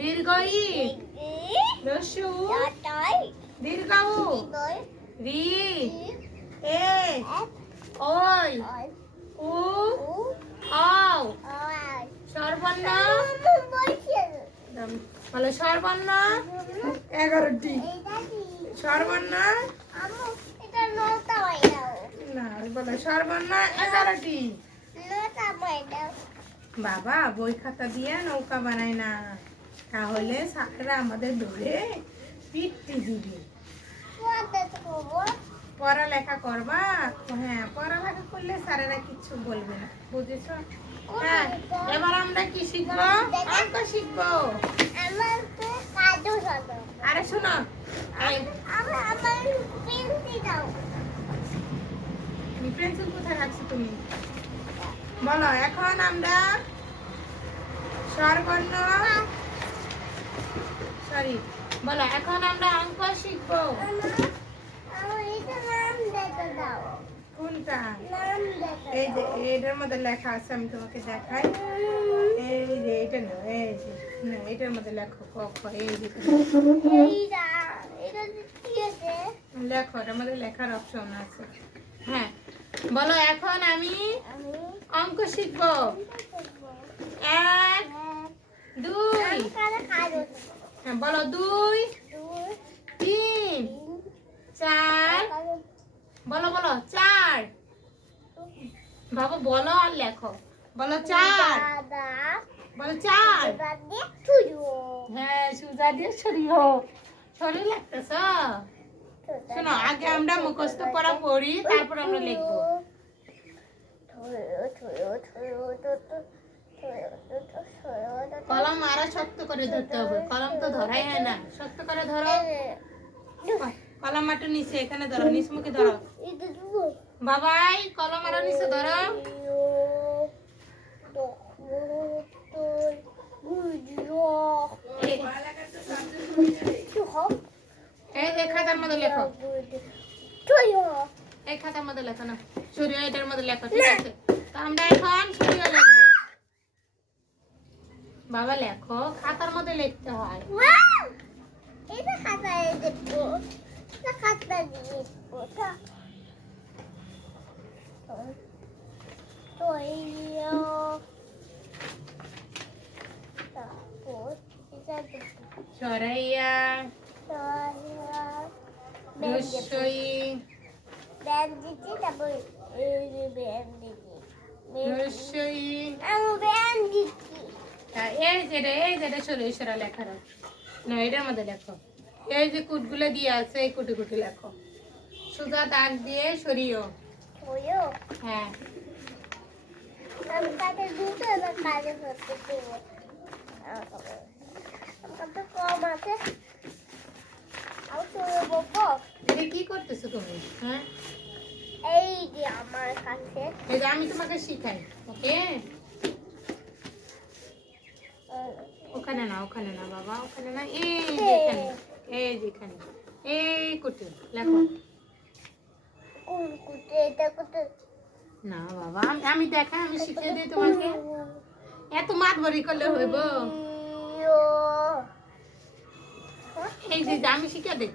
দীর্ঘ ই রস্যু দীর্ঘ উ রি এ ওই উ আও স্বরবর্ণ বলো স্বরবর্ণ 11টি স্বরবর্ণ না বলো স্বরবর্ণ 11টি বাবা বই খাতা দিয়ে নৌকা বানায় না, তাহলে স্যাররা আমাদের ধরে পিটতে দিবে। পড়ালেখা করবা, হ্যাঁ পড়ালেখা করলে স্যারেরা কিচ্ছু বলবে না, বুঝেছ? হ্যাঁ এবার আমরা কি শিখবো? অঙ্ক শিখবো। আরে শোনো, পেন্সিল কোথায় রাখছো তুমি? বলো এখন আমরা স্বরবর্ণ সরি বলো এখন আমরা অঙ্ক শিখবো। কোনটা? এই যে এটার মধ্যে লেখা আছে, আমি তোমাকে দেখাই। এই যে এটা না, এই যে না, এটার মধ্যে লেখো ক খ, এই যে লেখো, এটার মধ্যে লেখার অপশন আছে। হ্যাঁ বলো এখন আমি অঙ্ক শিখবো। 1 2 হ্যাঁ বলো 2 3 4 বলো বলো 4 বাবা বলো আর লেখো, বলো 4 বলো 4 হ্যাঁ সুজা দিয়ে সরিও সরি লাগতেছ। শোনো আগে আমরা মুখস্থ পড়া পড়ি, তারপর আমরা লিখবো। কলম আরো শক্ত করে ধরতে হবে, কলম তো ধরাই হয় না, শক্ত করে ধরো। কলম আটো নিচে, এখানে ধরো, নিচ মুখে ধরো বাবাই, কলম আরো নিচে ধরো। এই যে খাতার মধ্যে লেখো, এই খাতার মধ্যে লেখো না, সূর্য এটার মধ্যে লেখো, ঠিক আছে? তো আমরা এখন সূর্য লিখবো। বাবা লেখো, খাতার মধ্যে লিখতে হয়। এটা খাতায় লিখবো, এটা খাতা দিয়ে লিখবো। তো সরাইয়া রস্যই ব্যান দিচ্ছি, তারপর ব্যান দিচ্ছি, রস্যই আমি ব্যান দিচ্ছি। এই যেটা সরে সরা লেখা না, এটার মধ্যে লেখো। এই যে কুটগুলো দিয়ে আছে, এই কুটি কুটি লেখো, সোজা দাগ দিয়ে সরিও। হ্যাঁ আমি কাছে দুটো এবার কাজে করতে দেবো, কত কম আছে। এটা কি করতেছো তুমি? হ্যাঁ এই যে আমার কাছে, এই যে আমি তোমাকে শিখাই, ওকে? ওখানে না, ওখানে না বাবা, ওখানে না, এই যেখানে, এই যেখানে, এই কুটি লেখো। কোন কুটে? এটা কুটে না বাবা, আমি দেখাই, আমি শিখিয়ে দিই তোমাকে। এত মাত ভরি করলে হইব? এই যে আমি শিখিয়ে দিই,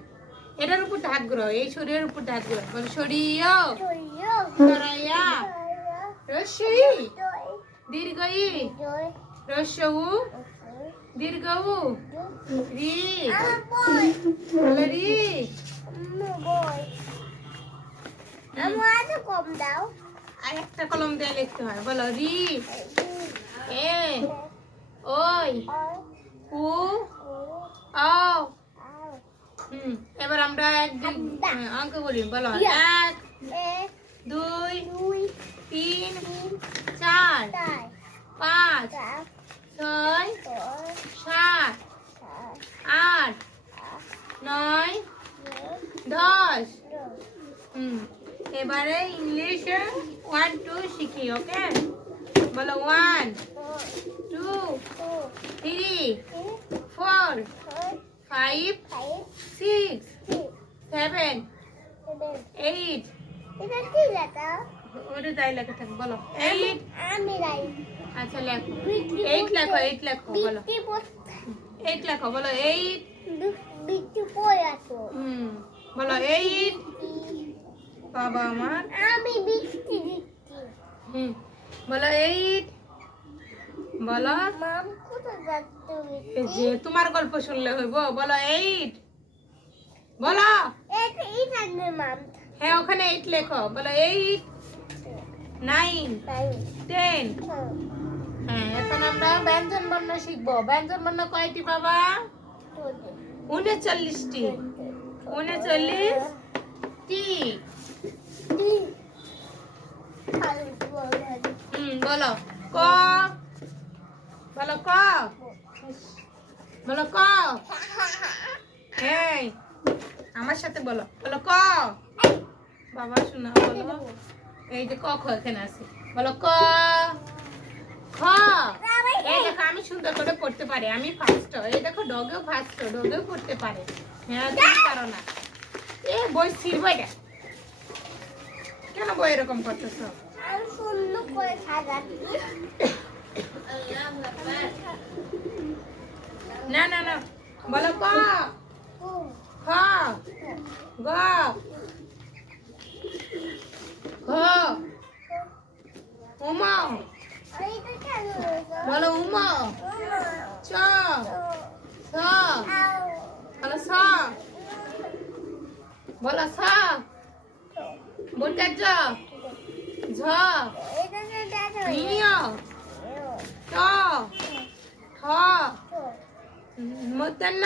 এটার উপর হাত ঘুরো, এই শরীরের উপর হাত ঘুরো, বলো সরিও সরাইয়া রস্যই দীর্ঘ ই রস্য উ দীর্ঘ উ রি বলো রি। কম দাও, আর একটা কলম দিয়ে লিখতে হয়, বলো রি এ ওই উ আও। এবার আমরা একদিন অঙ্ক করি, বলো 1 2 3 4 5 6 7 8 9 10। এবারে ইংলিশে 1 2 শিখি, ওকে? বলো 1 2 3 4 5 6 7 8 এটা কি লেখা? ওটা তাই লেখা থাকে, বলো 8 আমি রাই আচ্ছা লেখো। 8 লেখো, 8 লেখো বলো। 8 লেখো বলো 8। বলো 8। বাবা আমার। আমি বৃষ্টি দিচ্ছি। বলো 8। বলো মাম কোথায় যাচ্ছে? এই যে তোমার গল্প শুনলে হইব। বলো 8। বলো এই থাকবে মাম। হ্যাঁ ওখানে 8 লেখো। বলো 8 9 10। হ্যাঁ এখন আমরা ব্যঞ্জন বর্ণ শিখবো। ব্যঞ্জন বর্ণ কয়টি বাবা? 39টি। 39টি। বলো ক। বলো ক। বলো ক। এই আমার সাথে বলো। বলো ক। বাবা শোনা বলো। এই যে ক খ এখানে আছে। বলো ক খ। এই দেখো আমি সুন্দর করে পড়তে পারি। আমি ফার্স্ট। এই দেখো ডগেও ফার্স্ট। ডগেও পড়তে পারে। হ্যাঁ তুমি পারো না। এ বই ছিড়বে এটা। কেন বই এরকম করতেছো? আমি সুন্দর করে সাজাচ্ছি। না না না বলো ক খ গ ঘ উম বলো উম চ ছ বলো ছ বলো ছ বলতে জ ঝ নিয় ট ঠ মূর্ধন্য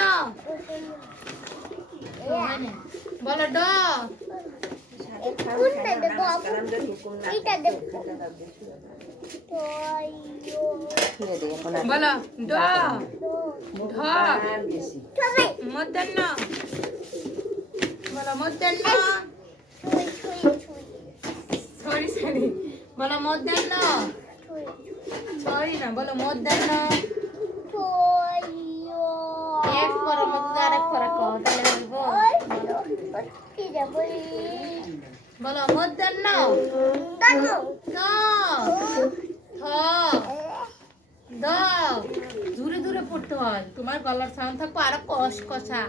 বলো ড বলো ড ঢ মূর্ধন্য বলো মূর্ধন্য সরি সরি বলো মূর্ধন্য সরি না বলো মূর্ধন্য এক করো মধ্যে আরেক করো তাহলে বলবো বলো মূর্ধন্য ত থ দ দূরে দূরে পড়তে হয়। তোমার গলার সাউন্ড থাকবো আরো কষ কষা।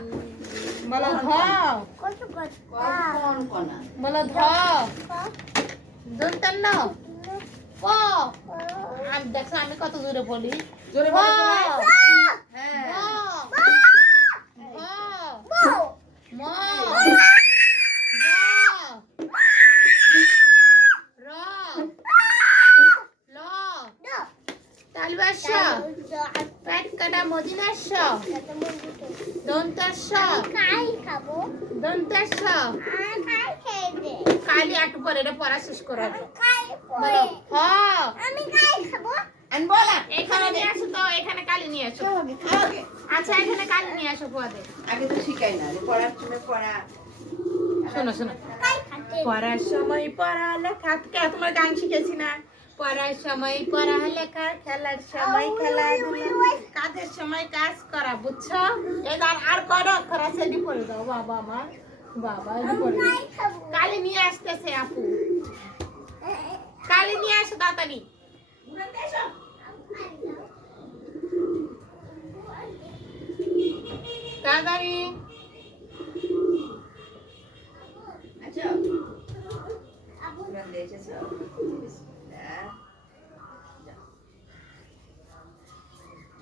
বলো ধ বলো ধ দন্তান্ন প। আমি দেখো আমি কত দূরে বলি। জোরে বলো হ্যাঁ ম র ল তালবাস পেট কাটা মদিনাস দন্তাস দন্তাস কালি একটু পরে এটা পড়া শেষ করা বলো হ বলা এখানে নিয়ে আসো তো। এখানে কালি নিয়ে আসো। আচ্ছা এখানে কালি নিয়ে আসো পদে। আগে তো শিখাই না পড়ার সময় পড়া। শোনো শোনো পড়ার সময় পড়ালেখা তোমার গান শিখেছি না? পড়ার সময় পড়ালেখা খেলার সময় খেলাধুলা কাজের সময় কাজ করা বুঝছো? এবার আর কড় অক্ষর আছে এটি পড়ে দাও বাবা আমার। বাবা এটি পড়ে দাও। কালি নিয়ে আসতেছে আপু। কালি নিয়ে আসো তাড়াতাড়ি। তাড়াতাড়ি আচ্ছা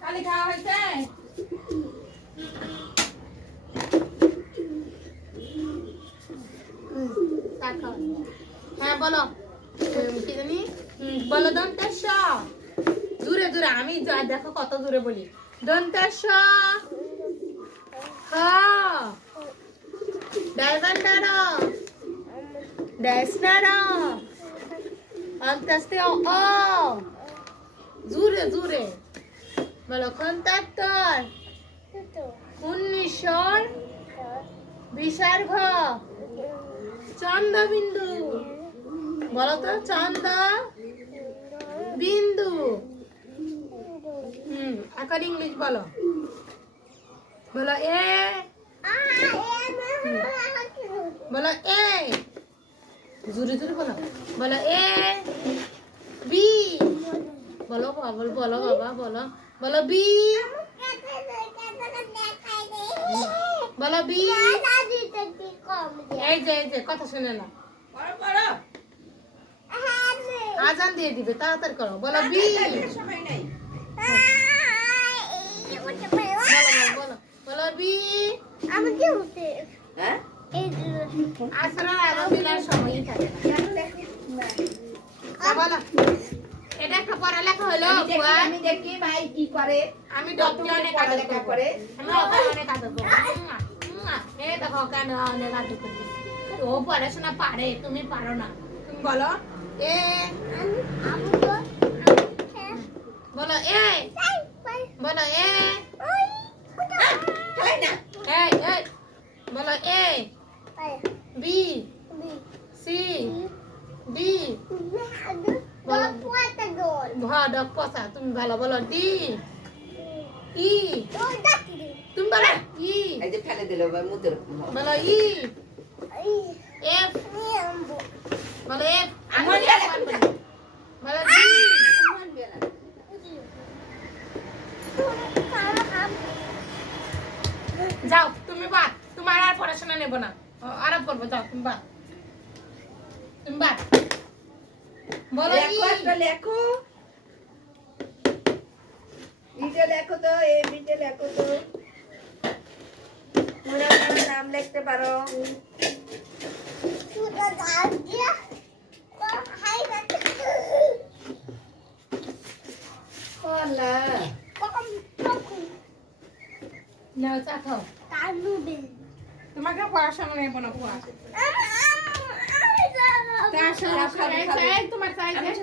কালি খাওয়া হয়েছে? হ্যাঁ বলো কি জানি বলো দন্তেশ দূরে দূরে। আমি দেখো কত দূরে বলি। দন্তেশ খ ডাইভান্ডার ড্যাশনার আস্তে অ জুরে জুরে বলো খন্তাত্তর 1900 বিসর্গ চন্দ্রবিন্দু। বলো তো চন্দ্র বিন্দু। এখন ইংলিশ বলো। বলো এ বলো এ জোরে জোরে বলো। বলো এ বি বলো বলো বলো বাবা বলো বলো বি বলো বি এই যে কথা শুনে না পড়ো পড়ো আজান দিয়ে দিবে তাড়াতাড়ি করো বলো বি সময় নেই বলো বলো বি হ্যাঁ আসলে আজান দিলে সময়ই থাকে না বলো এটা একটা পড়ালেখা হলো আমি দেখি ভাই কি করে আমি ডক্টর অনেক আদর পড়ালেখা করে করে আমি ওকে অনেক আদর করি এই দেখো ওকে আমি অনেক আদর করি ও পড়াশোনা পারে তুমি পারো না তুমি বলো এ বলো এ বলো এ খেলাই না এই বলো A B C D doc পসা তুমি ভালো বলো ডি ই তুমি বলো ই এই যে ফেলে দিল মুদের বলো ই এফ বলো এফ আঙুল গেলে বলো ডি যাও তুমি বাদ তোমার আর পড়াশোনা নেব না আরাম করবো যাও তুমি বাদ বলো ই লেখো একটা লেখো বিটে লেখো তো এ বিটে লেখো তো মনে করে নাম লিখতে পারো ওলা নাও চা খাও তোমাকে পড়াশোনা নেব না পুয়া তোমার চা আছে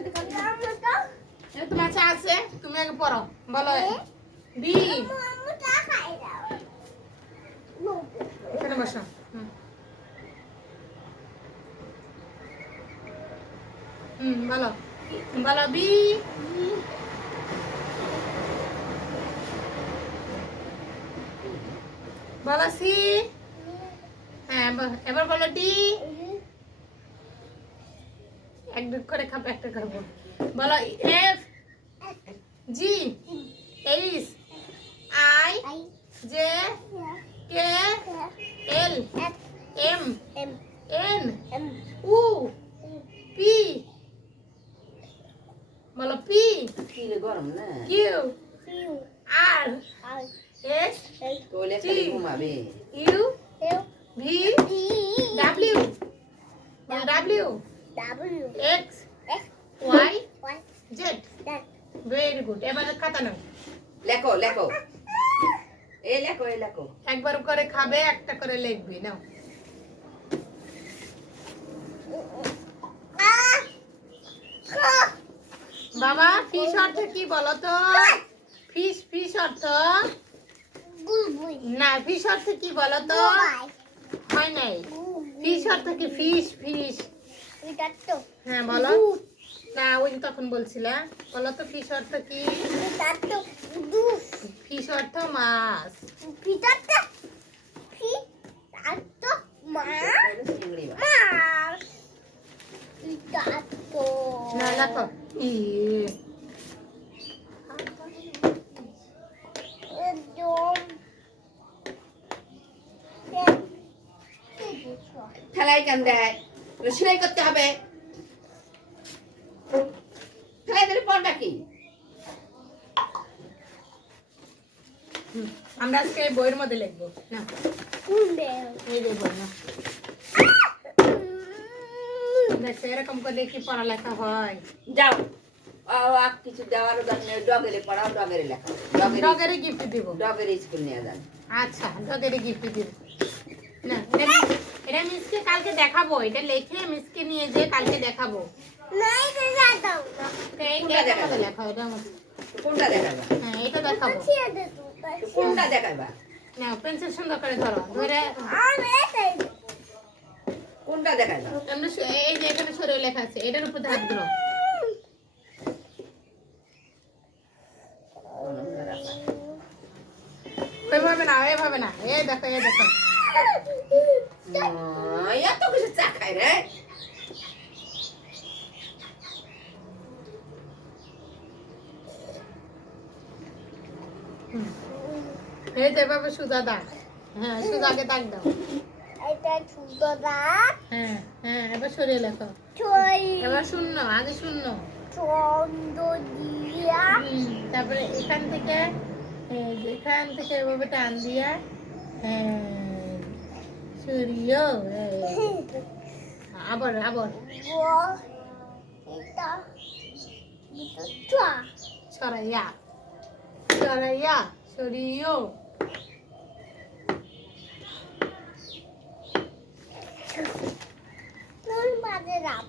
তোমার চা আছে তুমি আগে পড়ো বলো বি এখানে বসো বলো বলো বি বলো সি হ্যাঁ এবার বলো ডি এক দুই করে খাবো একটা খাবো বলো F G H I J K L M N O P বলো পি কি রে গরম না কিউ আর এস কোলে খালি ঘুমাবে U V W W X Y Z very good এবার খাতা নাও লেখো লেখো এ লেখো এ লেখো একবার করে খাবে একটা করে লিখবি নাও বাবা ফিশ অর্থ কি বলো তো ফিশ অর্থ না ফিশ অর্থ কি বলো তো হয় নাই ফিশ অর্থ কি ফিশ হ্যাঁ বলো না ওই যে তখন বলছিলা বলো তো ফিশ অর্থ কি ফিশ অর্থ মাছ চিংড়ি মাছ না লেখো ই ঠেলাই কেন দেয় সেলাই করতে হবে ঠেলাই দিলে পড়বা কি আমরা আজকে এই বইয়ের মধ্যে লিখবো না এই যে বই না দেখো এরকম করে কি পড়ালেখা হয় যাও কিছু দেওয়ার ডগেরে পড়াও ডগেরে লেখা ডগেরে গিফট দিব ডগেরে স্কুল নিয়ে যান আচ্ছা ডগেরে গিফট দিব না এটা মিসকে কালকে দেখাবো এটা লিখে মিসকে নিয়ে যে কালকে দেখাবো কোনটা দেখাবো? লেখা এটা আমার কোনটা দেখাবা হ্যাঁ এটা দেখাবো কোনটা দেখাবা না পেন্সিল সুন্দর করে ধরো ধরে কোনটা দেখাবা এই যে এখানে সরে লেখা আছে এটার উপর হাত ধরো ওইভাবে না এই দেখো এত কিছু চা খাই রে এই যে এভাবে সুজা দাগ। হ্যাঁ সুজাকে দাগ দাও। এটা ছোট দাগ হ্যাঁ হ্যাঁ এবার সরিয়ে লেখো। ছয় এবার শূন্য, আগে শূন্য। চন্দ্র দিয়া তারপরে এখান থেকে এখান থেকে এভাবে টান দিয়া হ্যাঁ সূর্য আবার আবার এটা এটা সরাইয়া সরাইয়া সূর্য তোর মাঝে রাম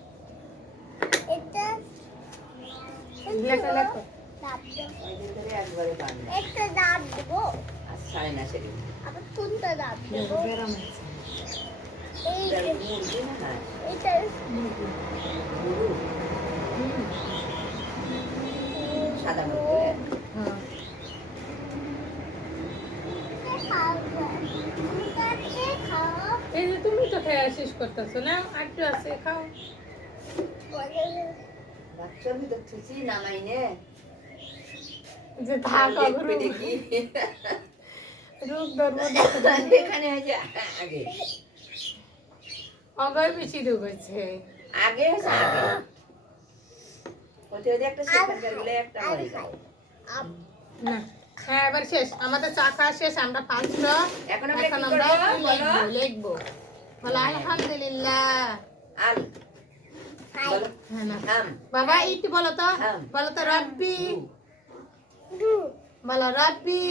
এটা লেখো লেখো। দাব দাও। ওই দিন ধরে একবারে পারবে না। একটা দাব দেবো আর সাড়ে না সেদিন আবার তিনটা দাব দেবো গরম আছে। এই যে মুরগি না হয় এটা গরু হুম, সাদা মুরগি হ্যাঁ। এই যে তুমি তো খেয়ে শেষ করতেছো না, আর একটু আছে খাও। বাচ্চার ভিতর থুচি নামাই নে যে থাক দেখবে দেখি রূপ ধর্ম এখানে আছে আগে অগয় বেশি রোগ হয়েছে। আগে আছে আগে ওতে ওদের একটা সেখানকার গুলো একটা মরে যায় না হ্যাঁ এবার শেষ, আমাদের চা খাওয়া শেষ, আমরা পাঁচটা এখন আমরা এখন কি আমরা করবো বলো লিখবো বলো আলহামদুলিল্লাহ। আল বলো হ্যাঁ না হাম বাবা একটু বলো তো, হাম বলো তো রব্বি, বলো রব্বি,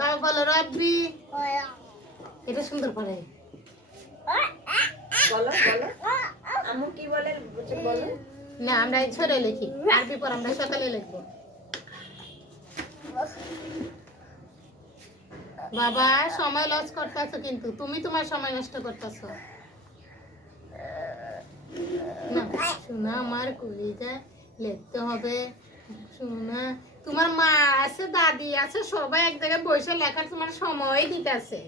বাবা বলো রব্বি, এটা সুন্দর করে। বলো বলো আম্মু কি বলে বুঝে বলো না আমরা এই ছোট লিখি, আরবি পর আমরা সকালে লিখবো। বাবা সময় লস করতেছো, কিন্তু তুমি তোমার সময় নষ্ট করতেছো না। শোনা আমার কলিজা লিখতে হবে, শোনা তোমার মা আছে দাদি আছে সবাই এক জায়গায় বসে লেখার তোমার সময় দিতেছে,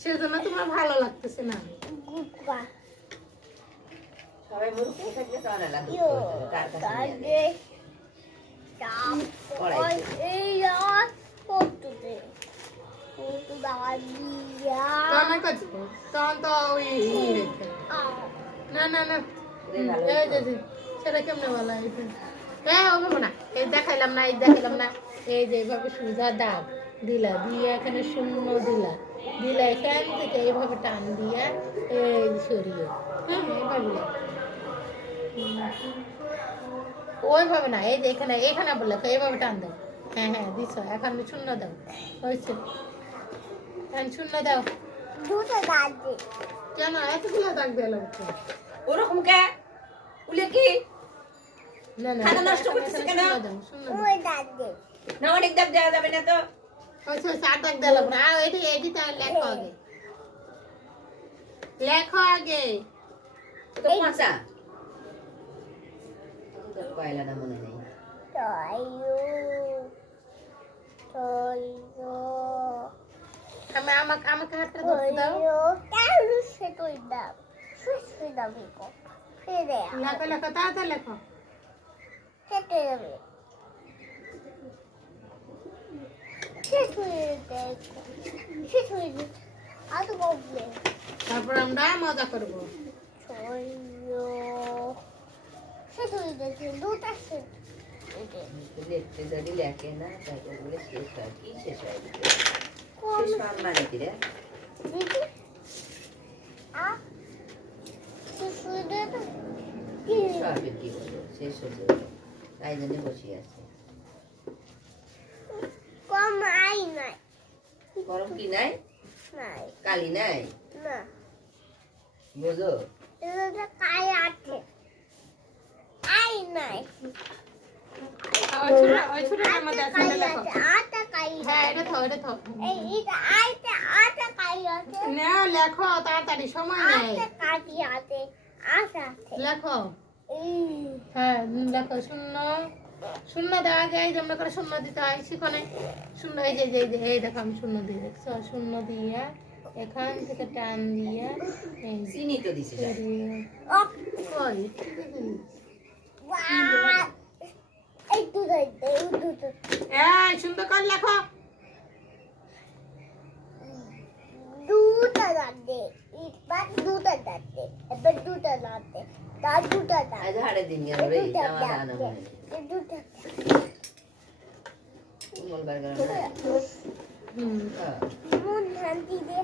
সেজন্য তোমার ভালো লাগতেছে না। সবাই মূর্খ থাকলে তো আর আলাদা তার কাছে তখন কাছে তখন তো ওই রেখে না না না এই যে যে, সেটা কেমনে বলা এটা হ্যাঁ ও বাবু না, এই দেখাইলাম না এই দেখাইলাম না, এই যে এইভাবে সুজা দাগ দিলা দিয়ে এখানে শূন্য দিলা, দিলা এখান থেকে এইভাবে টান দিয়া এই সরিয়ে হ্যাঁ এইভাবে লেখো। ওইভাবে না, এই যে এখানে এখানে বললে এইভাবে টান দাও, হ্যাঁ হ্যাঁ দিছ, এখন শূন্য দাও হয়েছে, এখন শূন্য দাও। দুটো দাগ দে কেন এতগুলো দাগ দিল? ওরকম কে উলে কি না না খাতা নষ্ট করতেছে কেন? শূন্য দাও, শূন্য দাও। ওই দাগ দে না অনেক দাব দেওয়া যাবে না তো হয়েছে হয়েছে, আর দাগ দিলাম না, আর এটি এটি তাহলে লেখো আগে, লেখো আগে। তো পচা তো কয়লা না মনে নেই তয়ু তয়ু আমি আমাকে আমাকে হাতটা ধরতে দাও। কেন সে তুই দাও সুই দাবি কো ফিরে লেখো লেখো তাড়াতাড়ি লেখো। কেটে যাবে সে তুই দেখো সে তুই আজ বলবে তারপর আমরা মজা করবো। তয়ু সে তুই দেখে দুটো সে লিখতে যদি লেখে না তাহলে বলে শেষ হয় কি শেষ হয় কোন শেষ হওয়ার মানে কি রে দিদি আ সুই দে তো কি শেষ হবে কি হলো শেষ হচ্ছে তাই জন্য বসে আছে কম আই নাই গরম কি নাই নাই কালি নাই না বুঝো এটা কাই আছে আই নাই ওই ছোটটার মধ্যে আছে, এটা লেখো। আটা কাই হ্যাঁ এটা থাও এটা থাও। এই এটা আইটা আটা কাই আছে না লেখো তাড়াতাড়ি, সময় নেই, আটা কাটি আছে আটা আছে লেখো। এই হ্যাঁ লেখো শূন্য, শূন্য দেওয়া যায় যেমন করে শূন্য দিতে হয় শিখনে, শূন্য এই যে এই যে এই দেখো আমি শূন্য দিয়ে দেখছো, শূন্য দিয়ে এখান থেকে টান দিয়ে এই যে চিনি তো দিছে সরিয়ে। ও কই এই দুটো এই দুটো এই সুন্দর করে লেখো। দাঁত দে এবার দুটো দাঁত দে এবার দুটো দাঁত দে তার দুটো দাঁত আজ হাড়ে দিন গেল রে জামা দানো দুটো মঙ্গলবার গেল হুম মন শান্তি দে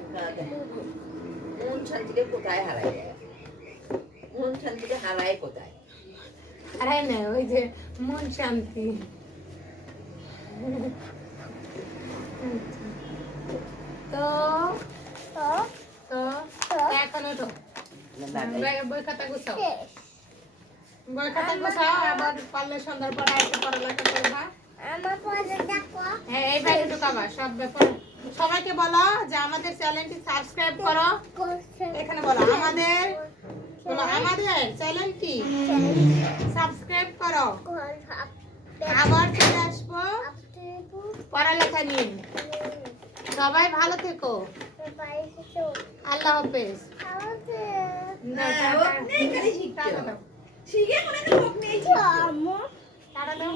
মন শান্তিকে কোথায় হারায় মন শান্তিকে হারায় কোথায় আরে না ওই যে মন শান্তি তো তো তো এখন ওঠো বই খাতা গুছাও শেষ বই খাতা গুছাও আবার পারলে সন্ধ্যার পর একটা পড়ালেখা করবা আমার পরে দেখো হ্যাঁ এই বাইরে ঢুকাবা সব ব্যাপার সবাইকে বলো যে আমাদের চ্যানেলটি সাবস্ক্রাইব করো এখানে বলো আমাদের চ্যানেলটি সাবস্ক্রাইব করো আবার চলে আসবো পড়ালেখা নিয়ে সবাই ভালো থেকো আল্লাহ হাফেজ না, টাটা দাও। শিখে মনে হোক নেই টাটা দাও